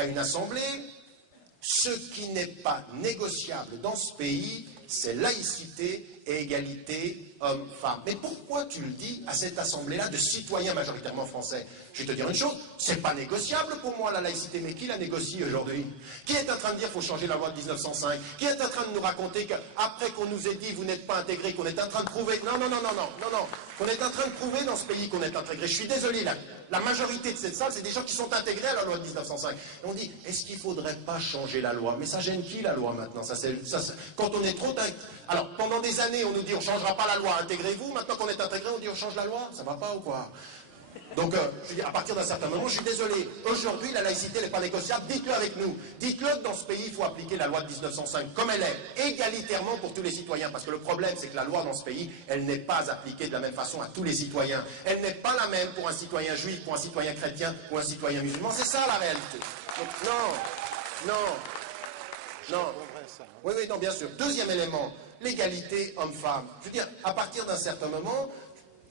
à une assemblée, ce qui n'est pas négociable dans ce pays, c'est laïcité et égalité homme-femme. Mais pourquoi tu le dis à cette assemblée-là de citoyens majoritairement français? Je vais te dire une chose, c'est pas négociable pour moi la laïcité, mais qui la négocie aujourd'hui? Qui est en train de dire qu'il faut changer la loi de 1905? Qui est en train de nous raconter qu'après qu'on nous ait dit vous n'êtes pas intégrés, qu'on est en train de prouver, non, qu'on est en train de prouver dans ce pays qu'on est intégré? Je suis désolé, la majorité de cette salle, c'est des gens qui sont intégrés à la loi de 1905. Et on dit, est-ce qu'il ne faudrait pas changer la loi? Mais ça gêne qui la loi maintenant? Quand on est trop... Alors, pendant des années, on nous dit on ne changera pas la loi, intégrez-vous. Maintenant qu'on est intégré, on dit on change la loi. Ça ne va pas ou quoi? Donc, je veux dire, à partir d'un certain moment, je suis désolé. Aujourd'hui, la laïcité n'est pas négociable. Dites-le avec nous. Dites-le que dans ce pays, il faut appliquer la loi de 1905 comme elle est, égalitairement pour tous les citoyens. Parce que le problème, c'est que la loi dans ce pays, elle n'est pas appliquée de la même façon à tous les citoyens. Elle n'est pas la même pour un citoyen juif, pour un citoyen chrétien ou un citoyen musulman. C'est ça la réalité. Donc, non. Oui, non, bien sûr. Deuxième élément, l'égalité homme-femme. Je veux dire, à partir d'un certain moment,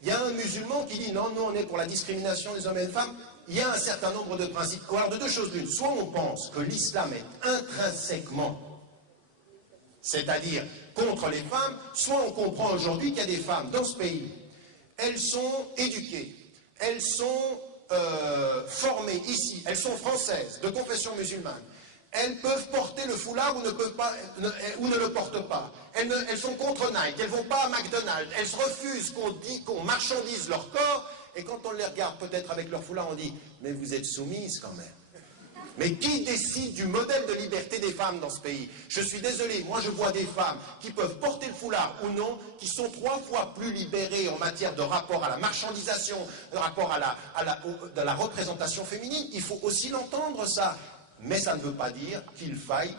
il y a un musulman qui dit non, nous on est pour la discrimination des hommes et des femmes. Il y a un certain nombre de principes. Alors de deux choses l'une, soit on pense que l'islam est intrinsèquement, c'est-à-dire contre les femmes, soit on comprend aujourd'hui qu'il y a des femmes dans ce pays. Elles sont éduquées, elles sont formées ici, elles sont françaises, de confession musulmane. Elles peuvent porter le foulard ou ne le portent pas. Elles sont contre Nike, elles ne vont pas à McDonald's, elles se refusent qu'on marchandise leur corps, et quand on les regarde peut-être avec leur foulard, on dit « mais vous êtes soumises quand même ». Mais qui décide du modèle de liberté des femmes dans ce pays? Je suis désolé, moi je vois des femmes qui peuvent porter le foulard ou non, qui sont 3 fois plus libérées en matière de rapport à la marchandisation, de rapport à la représentation féminine. Il faut aussi l'entendre ça. Mais ça ne veut pas dire qu'il faille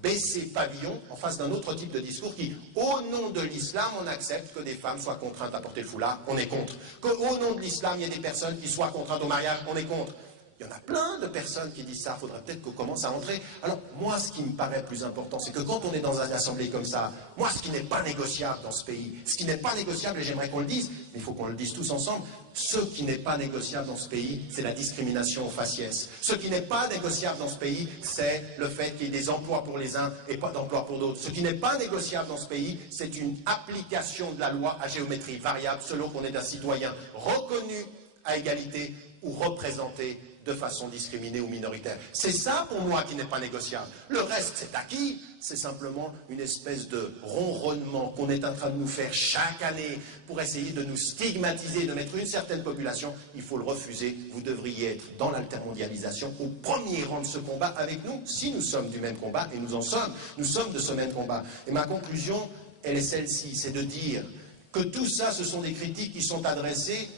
baisser pavillon en face d'un autre type de discours qui, au nom de l'islam, on accepte que des femmes soient contraintes à porter le foulard, on est contre. Qu'au nom de l'islam, il y ait des personnes qui soient contraintes au mariage, on est contre. Il y en a plein de personnes qui disent ça, il faudrait peut-être qu'on commence à entrer. Alors, moi, ce qui me paraît plus important, c'est que quand on est dans une assemblée comme ça, moi, ce qui n'est pas négociable dans ce pays, ce qui n'est pas négociable, et j'aimerais qu'on le dise, mais il faut qu'on le dise tous ensemble, ce qui n'est pas négociable dans ce pays, c'est la discrimination au faciès. Ce qui n'est pas négociable dans ce pays, c'est le fait qu'il y ait des emplois pour les uns et pas d'emplois pour d'autres. Ce qui n'est pas négociable dans ce pays, c'est une application de la loi à géométrie variable selon qu'on est un citoyen reconnu à égalité ou représenté de façon discriminée ou minoritaire. C'est ça pour moi qui n'est pas négociable. Le reste, c'est acquis. C'est simplement une espèce de ronronnement qu'on est en train de nous faire chaque année pour essayer de nous stigmatiser, de mettre une certaine population. Il faut le refuser. Vous devriez être dans l'altermondialisation au premier rang de ce combat avec nous, si nous sommes du même combat, et nous en sommes. Nous sommes de ce même combat. Et ma conclusion, elle est celle-ci, c'est de dire que tout ça, ce sont des critiques qui sont adressées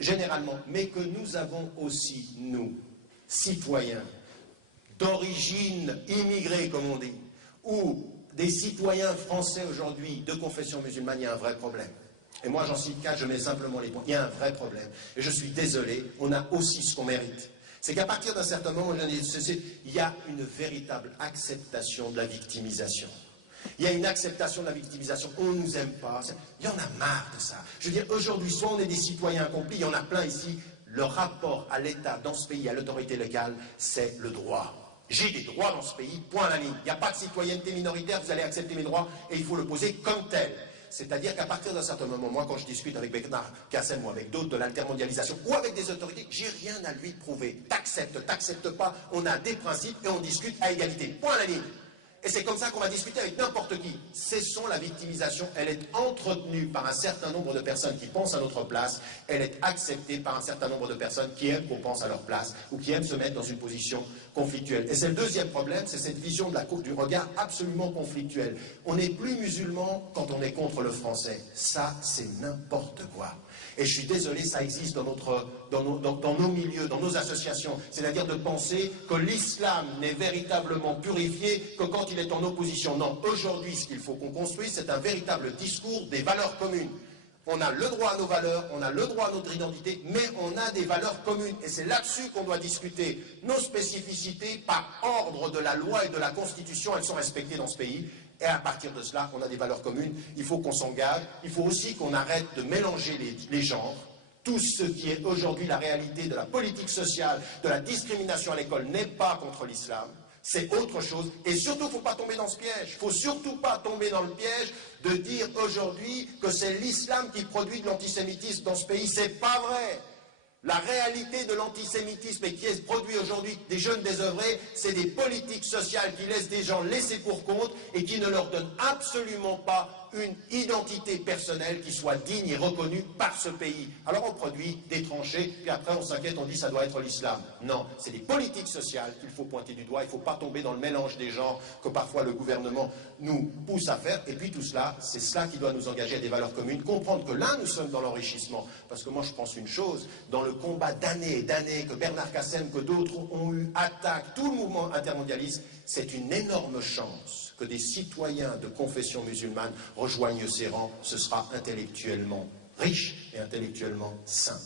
généralement, mais que nous avons aussi, nous, citoyens, d'origine immigrée, comme on dit, ou des citoyens français aujourd'hui de confession musulmane, il y a un vrai problème. Et moi, j'en cite 4, je mets simplement les points. Il y a un vrai problème. Et je suis désolé, on a aussi ce qu'on mérite. C'est qu'à partir d'un certain moment, il y a une véritable acceptation de la victimisation. Il y a une acceptation de la victimisation, on ne nous aime pas, il y en a marre de ça. Je veux dire, aujourd'hui, soit on est des citoyens accomplis, il y en a plein ici, le rapport à l'État dans ce pays, à l'autorité locale, c'est le droit. J'ai des droits dans ce pays, point à la ligne. Il n'y a pas de citoyenneté minoritaire, vous allez accepter mes droits et il faut le poser comme tel. C'est-à-dire qu'à partir d'un certain moment, moi quand je discute avec Bernard Cassem ou avec d'autres de l'altermondialisation ou avec des autorités, j'ai rien à lui prouver. T'acceptes pas, on a des principes et on discute à égalité, point à la ligne. Et c'est comme ça qu'on va discuter avec n'importe qui. Cessons la victimisation, elle est entretenue par un certain nombre de personnes qui pensent à notre place, elle est acceptée par un certain nombre de personnes qui aiment qu'on pense à leur place, ou qui aiment se mettre dans une position conflictuelle. Et c'est le deuxième problème, c'est cette vision du regard absolument conflictuel. On n'est plus musulman quand on est contre le français. Ça, c'est n'importe quoi. Et je suis désolé, ça existe dans nos milieux, dans nos associations. C'est-à-dire de penser que l'islam n'est véritablement purifié que quand il est en opposition. Non, aujourd'hui, ce qu'il faut qu'on construise, c'est un véritable discours des valeurs communes. On a le droit à nos valeurs, on a le droit à notre identité, mais on a des valeurs communes. Et c'est là-dessus qu'on doit discuter. Nos spécificités, par ordre de la loi et de la Constitution, elles sont respectées dans ce pays. Et à partir de cela, on a des valeurs communes, il faut qu'on s'engage, il faut aussi qu'on arrête de mélanger les genres, Tout ce qui est aujourd'hui la réalité de la politique sociale, de la discrimination à l'école n'est pas contre l'islam. C'est autre chose. Et surtout, il ne faut pas tomber dans ce piège. Il ne faut surtout pas tomber dans le piège de dire aujourd'hui que c'est l'islam qui produit de l'antisémitisme dans ce pays. Ce n'est pas vrai. La réalité de l'antisémitisme et qui est produit aujourd'hui des jeunes désœuvrés, c'est des politiques sociales qui laissent des gens laissés pour compte et qui ne leur donnent absolument pas une identité personnelle qui soit digne et reconnue par ce pays. Alors on produit des tranchées, puis après on s'inquiète, on dit ça doit être l'islam. Non, c'est des politiques sociales qu'il faut pointer du doigt. Il ne faut pas tomber dans le mélange des genres que parfois le gouvernement nous pousse à faire. Et puis tout cela, c'est cela qui doit nous engager à des valeurs communes. Comprendre que là, nous sommes dans l'enrichissement. Parce que moi, je pense une chose, dans le combat d'années et d'années que Bernard Cassem, que d'autres ont eu, attaque tout le mouvement intermondialiste, c'est une énorme chance que des citoyens de confession musulmane rejoignent ces rangs. Ce sera intellectuellement riche et intellectuellement sain.